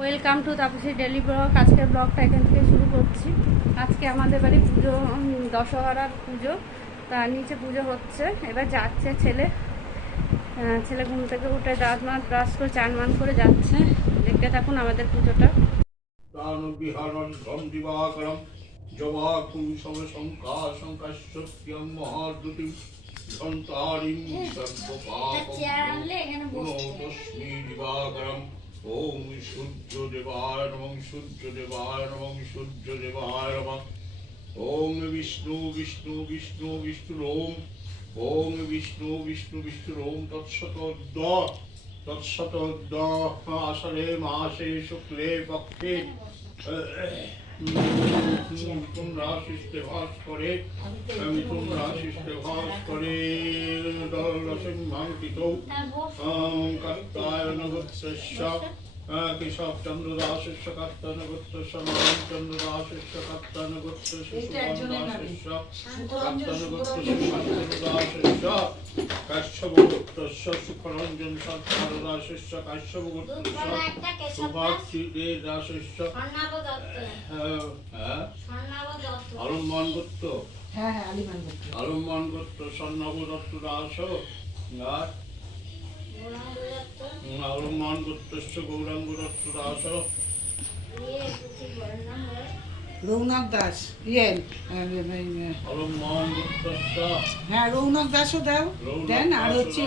Welcome to Tapasi daily blog. আজকের ব্লগটা এখান থেকে শুরু করছি। আজকে আমাদের বাড়ি পুজো, দশহরার পুজো। তার নিচে পুজো হচ্ছে। এবার যাচ্ছে ছেলে ঘুম থেকে উঠে দাঁত মাত ব্রাশ করে চান মান করে যাচ্ছে। দেখতে থাকুন আমাদের পুজোটা। ওম সূর্য দেবায় নমঃ সূর্য দেবায় নমঃ সূর্য দেবায় নমঃ। ওম বিষ্ণু বিষ্ণু বিষ্ণু বিষ্ণু ওম। ওম বিষ্ণু বিষ্ণু বিষ্ণু ওম। তৎসত আষাঢ়ে মাসে শুক্লে পক্ষে মিথুন রাশিতে বাস করে। মিথুন রাশিতে বাস করে কাত্তায়ন গোত্রস্য কেশব চন্দ্র দাসস্য কাত্তায়ন গোত্রস্য নয়ন চন্দ্র দাসস্য কাত্তায়ন গোত্রস্য সুমন দাসস্য কাত্তায়ন গোত্রস্য চন্দ্র দাসস্য কাশ্যপ গোত্রস্য সুখরঞ্জন সত্তার দাসস্য কাশ্যপ গোত্রস্য সুভাষী দে দাসস্য আলম্বন গোত্র। হ্যাঁ আলম্বন গোত্র স্বর্ণব দত্ত দাস আলম্বন গোত্রস্য গৌরাঙ্গ দত্ত দাস। রৌনক দাস আলম্বন গোত্রস্য হ্যাঁ রৌনক দাসও দাও দেন। আর হচ্ছে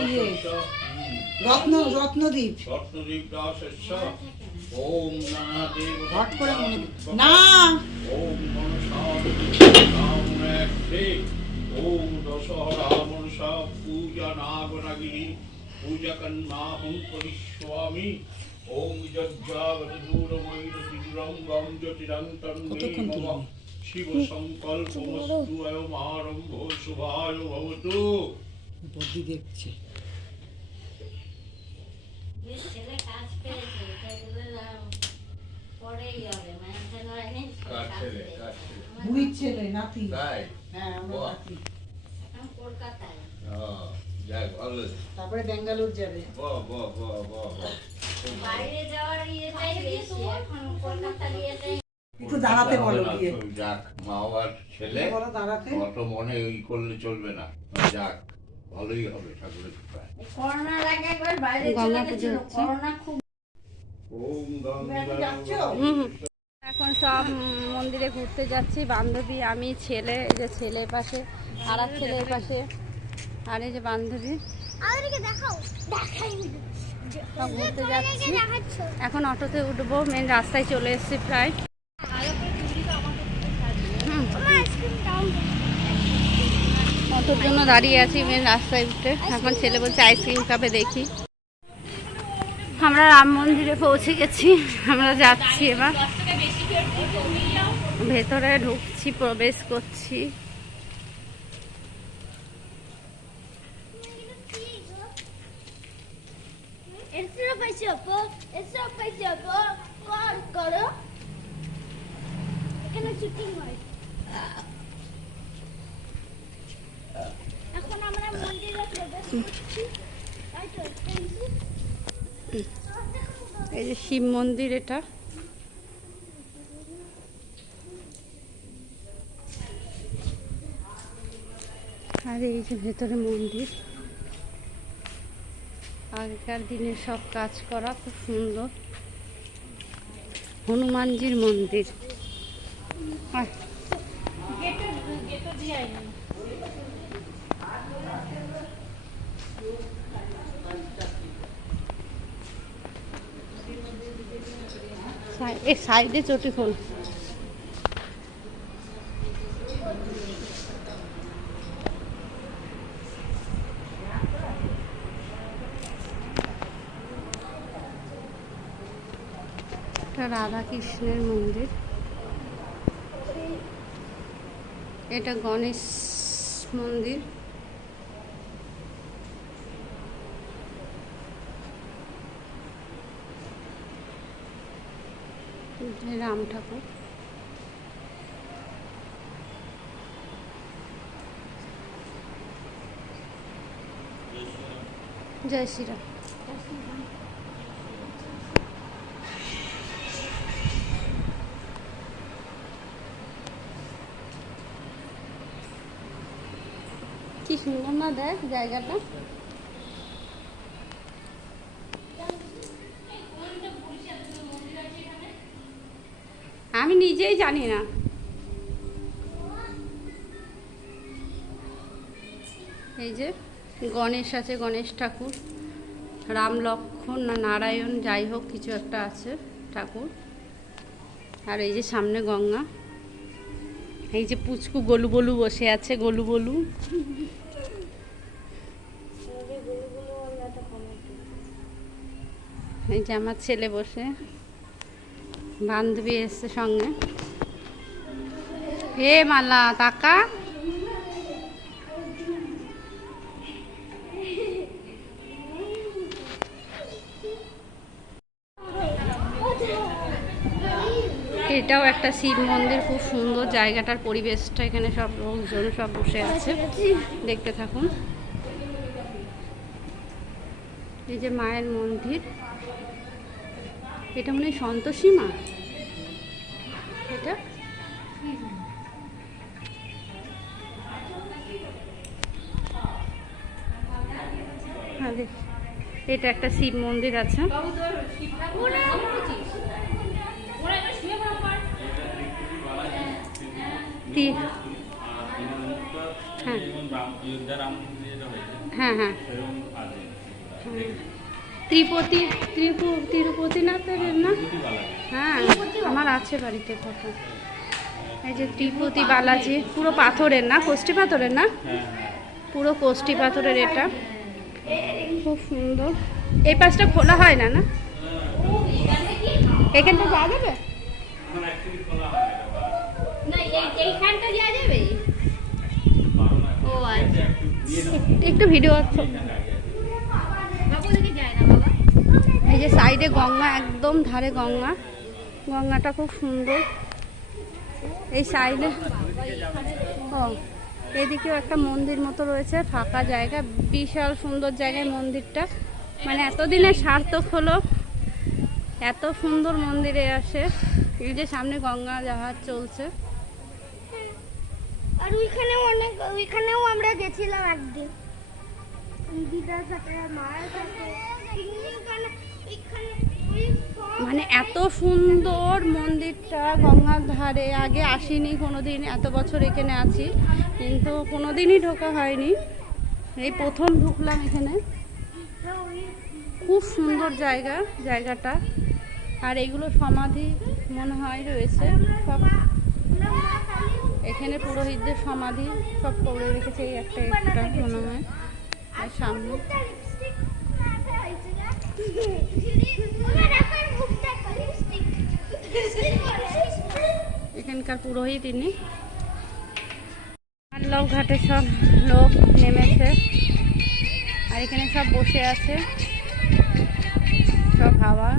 রত্নদ্বীপ দাসস্য। ওম নানাদেব হট করে মনে না। ওম ওম দশহরা মনসা পূজা নাগনাগিনী পূজা কন্যাহং করিষ্যামি। ওম যজ্ঞাবদূরময়ূরতিরঙ্গম জ্যোতিরন্তং মম শিব সংকল্পমস্তু অয়মারম্ভ শুভায় ভবতু। বডি দেখছে দুই ছেলে নাতি। হ্যাঁ আমরা নাতি। তারপরে বেঙ্গালুর যাবে। একটু দাঁড়াতে বলো গিয়ে। যাক মা বাবার ছেলে দাঁড়াতে অত মনে ওই করলে চলবে না। যাক ভালোই হবে ঠাকুরের কৃপায়। করোনার আগে একবার বাইরে চলে গেছিল। করোনা খুব। ওম এখন সব মন্দিরে ঘুরতে যাচ্ছি, বান্ধবী, আমি, ছেলে। এই যে ছেলে পাশে, আর এক ছেলে এই পাশে, আর এই যে বান্ধবী। সব ঘুরতে যাচ্ছি। এখন অটোতে উঠবো, মেন রাস্তায় চলে এসেছি প্রায়। অটোর জন্য দাঁড়িয়ে আছি মেন রাস্তায় উঠে। এখন ছেলে বলছে আইসক্রিম খাবে, দেখি। আমরা রাম মন্দিরে পৌঁছে গেছি। আমরা যাচ্ছি, এবার ভেতরে ঢুকছি, প্রবেশ করছি। এখন আমরা মন্দিরে প্রবেশ করছি। এই যে শিব মন্দির, এটা আর এই যে ভেতরে মন্দির। আগেকার দিনে সব কাজ করা, খুব সুন্দর। হনুমানজির মন্দির। এই সাইডে চটি খোল। রাধা কৃষ্ণের মন্দির। এটা গণেশ মন্দির। রাম ঠাকুর। জয় শ্রীরাম। কি সুন্দর না দেখ জায়গাটা। আমি নিজেই জানি না। এই যে গণেশ আছে, গণেশ ঠাকুর, রাম লক্ষ্মণ না নারায়ণ যাই হোক কিছু একটা আছে ঠাকুর। আর এই যে সামনে গঙ্গা, এই যে পুচকু গোলু বলু বসে আছে, গোলু বলু। এই যে আমার ছেলে বসে, বান্ধবী এসছে সঙ্গে। হে মালা তাকা। এটাও একটা শিব মন্দির, খুব সুন্দর জায়গাটার পরিবেশটা। এখানে সব লোকজন সব বসে আছে, দেখতে থাকুন। এই যে মায়ের মন্দির, এটা মনে হয় সন্তোষী মা। এটা এটা একটা শিব মন্দির আছে। হ্যাঁ হ্যাঁ, তিরুপতিনাথের না? হ্যাঁ আমার আছে বাড়িতে ফটো। এই যে তিরুপতি বালাজি, পুরো পাথরের না, কোষ্ঠী পাথরের না, পুরো কোষ্ঠী পাথরের। এটা খুব সুন্দর। এই পাশটা খোলা হয় না, না এখানটা যাওয়া যাবে? একটু ভিডিও আছে। এই যে সাইডে গঙ্গা, একদম ধারে গঙ্গা, গঙ্গাটা খুব সুন্দর। এই সাইডে ও এদিকেও একটা মন্দির মতো রয়েছে, ফাঁকা জায়গা, বিশাল সুন্দর জায়গায় মন্দিরটা। মানে এতদিনে সার্থক হলো, এত সুন্দর মন্দিরে আসে। এই যে সামনে গঙ্গা জাহাজ চলছে। আর ওইখানেও আমরা গেছিলাম একদিন, দিদার সাথে মায়ের সাথে। মানে এত সুন্দর মন্দিরটা গঙ্গার ধারে, আগে আসিনি কোনোদিন, এত বছর এখানে আছি কিন্তু কোনোদিনই ঢোকা হয়নি, এই প্রথম ঢুকলাম এখানে। খুব সুন্দর জায়গাটা। আর এগুলো সমাধি মনে হয় রয়েছে সব, এখানে পুরোহিতদের সমাধি সব করে রেখেছে। এই একটা মনে হয় আর সামনে এখানকার পুরোহিত ইনি। লোক ঘাটে সব লোক নেমেছে, আর এখানে সব বসে আছে, সব হাওয়া।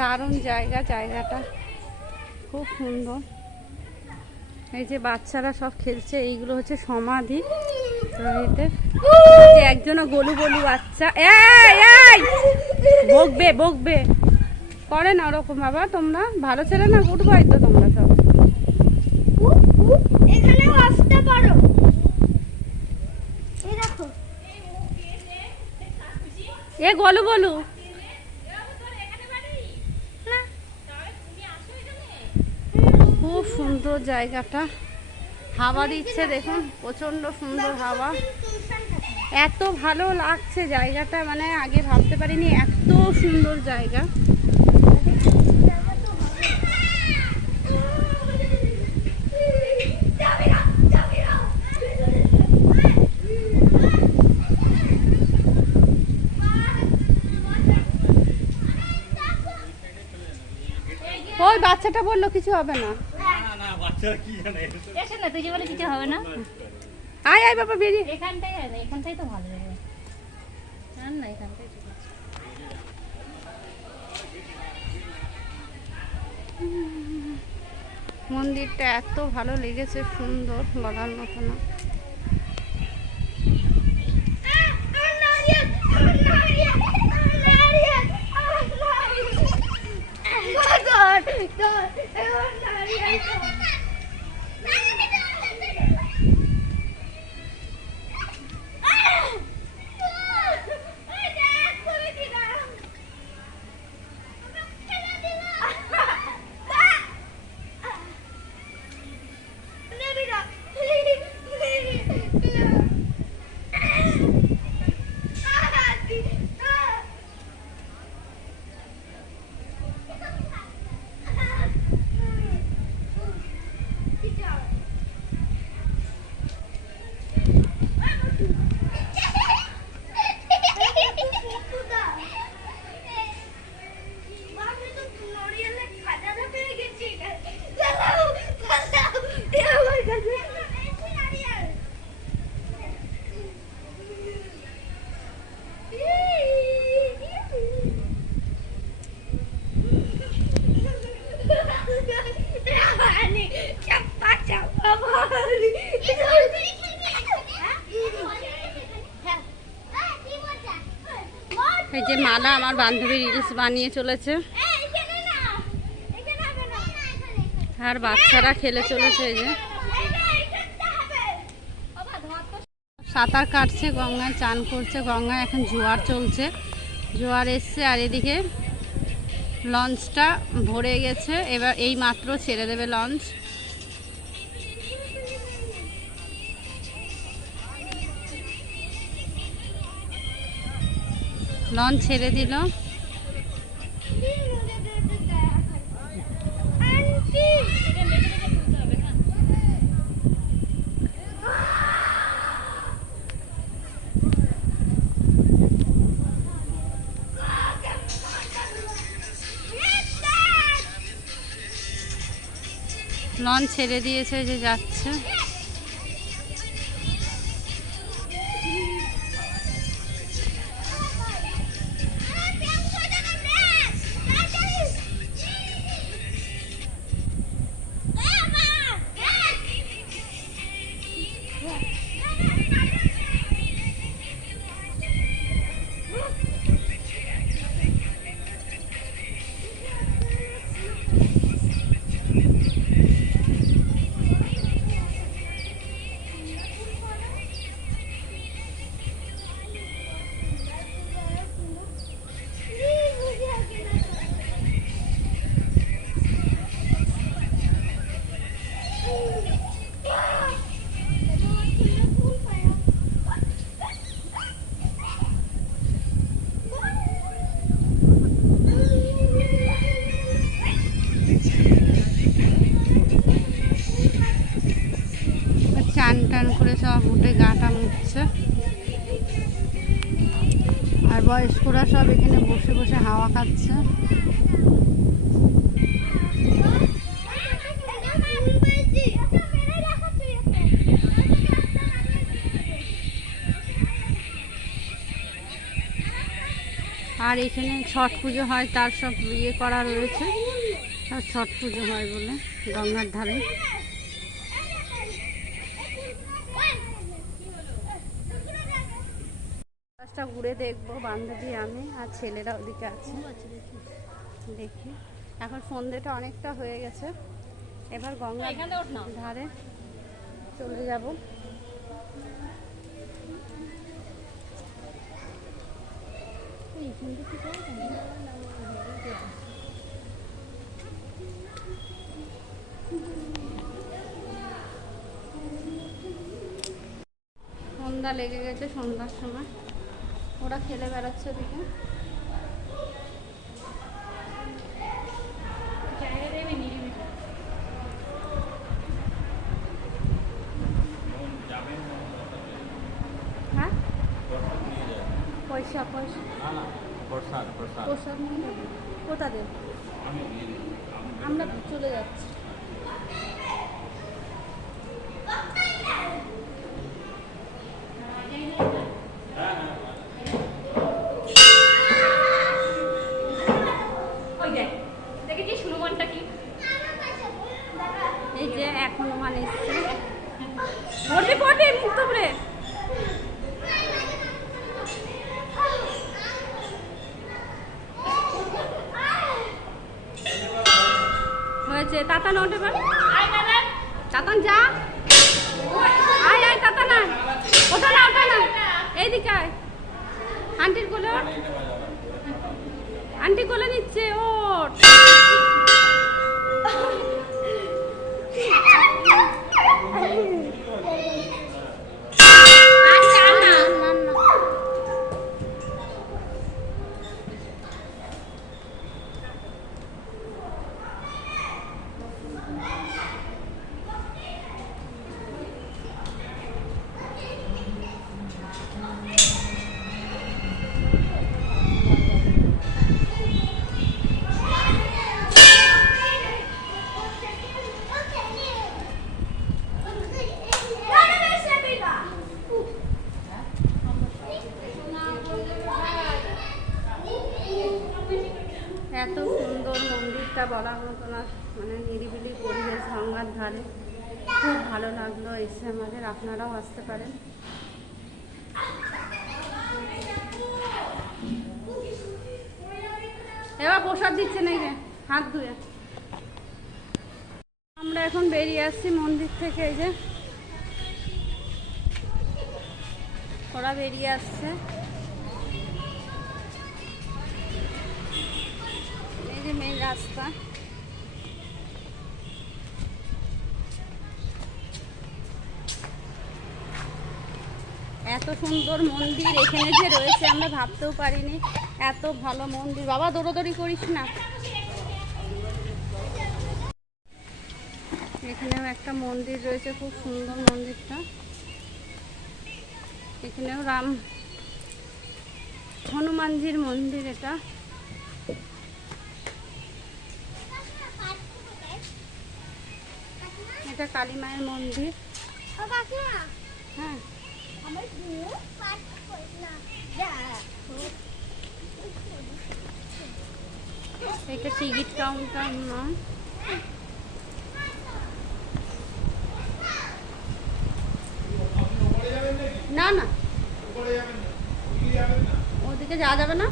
দারুণ জায়গাটা খুব সুন্দর। এই যে বাচ্চারা সব খেলছে, এইগুলো হচ্ছে সমাধি পুরোহিতের। একজনও গোলু বলু বাচ্চা, বকবে করে না ওরকম। বাবা তোমরা ভালো ছেলে না, গুড বয় তো তোমরা সব। এখানেও আসতে পারো, এই দেখো এ গোলু বলু। খুব সুন্দর জায়গাটা, হাওয়া দিচ্ছে দেখুন, প্রচন্ড সুন্দর হাওয়া। এত ভালো লাগছে জায়গাটা, মানে আগে ভাবতে পারিনি এত সুন্দর জায়গা। ওই বাচ্চাটা বললো কিছু হবে না। কিছু হবে না। আয় বাবা বেরিয়ে। এখানটাই তো ভালো লাগে না, এখানটাই ঠিক আছে। মন্দিরটা এত ভালো লেগেছে, সুন্দর, বলার মতো না। এই যে মালা আমার বান্ধবী রিলস বানিয়ে চলেছে, আর বাচ্চারা খেলে চলেছে। এই যে সাঁতার কাটছে, গঙ্গায় চান করছে। গঙ্গায় এখন জোয়ার চলছে, জোয়ার এসছে, আর এদিকে লঞ্চটা ভরে গেছে। এবার এই মাত্র ছেড়ে দেবে লঞ্চ। লঞ্চ ছেড়ে দিল। লঞ্চ ছেড়ে দিয়েছে, যে যাচ্ছে। চান টান করে সব উঠে গাটা মুছছে, আর বয়স্করা সব এখানে বসে বসে হাওয়া খাচ্ছে। আর এখানে ছট পুজো হয়, তার সব ইয়ে করা রয়েছে। আর ছট পুজো হয় বলে গঙ্গার ধারে। ঘুরে দেখবো, বান্ধবী আমি আর ছেলেরা ওদিকে আছে। দেখি, এখন সন্ধ্যেটা অনেকটা হয়ে গেছে, এবার গঙ্গার ধারে চলে যাব। সন্ধ্যা লেগে গেছে, সন্ধ্যার সময় ওরা খেলে বেড়াচ্ছে ওদিকে। হ্যাঁ, পয়সা পয়সা প্রসাদ নিয়ে যাবে। কোথা দেব? আমরা চলে যাচ্ছি। তাতান ওঠে এবার। তাতান যা, আয় আয় তাতান আয়, ওঠা না ওঠা না, এইদিকে আয়। আন্টির কোলে ওঠ, আন্টি কোলে নিচ্ছে, ওঠ। এত সুন্দর মন্দিরটা বলার মতো না, মানে নিরিবিলি পরিবেশ, গঙ্গার ধারে, খুব ভালো লাগলো এসে আমাদের। আপনারাও আসতে পারেন। এবার প্রসাদ দিচ্ছে নাকি, হাত ধুয়ে। আমরা এখন বেরিয়ে আসছি মন্দির থেকে। এই যে ওরা বেরিয়ে আসছে, এই যে মেন রাস্তা। এত সুন্দর মন্দির এখানে যে রয়েছে আমরা ভাবতেও পারিনি, এত ভালো মন্দির। বাবা দৌড়াদৌড়ি করিস না। এখানেও একটা মন্দির রয়েছে, খুব সুন্দর মন্দিরটা। এখানেও রাম হনুমানজির মন্দির। এটা কালী মায়ের মন্দির। হ্যাঁ, এটা টিকিট কাউন্টার নয়। না না, ওদিকে যাওয়া যাবে না।